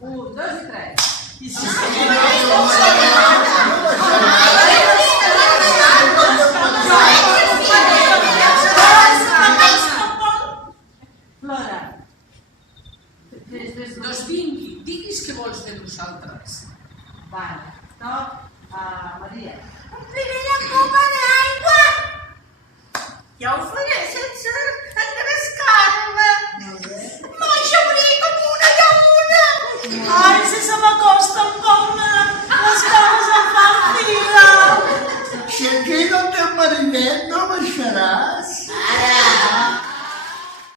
Un, dos i tres. Flora. Doncs vingui, diguis què vols de nosaltres. Vale. Stop. Maria. Ompliré la copa d'aigua. Ja ho faré sense engrescar-me. M'aixeuré com una lluna. Ai, si se m'acosta un cop les cames em fan fila. Si aquí no té marinet, no m'aixeuré.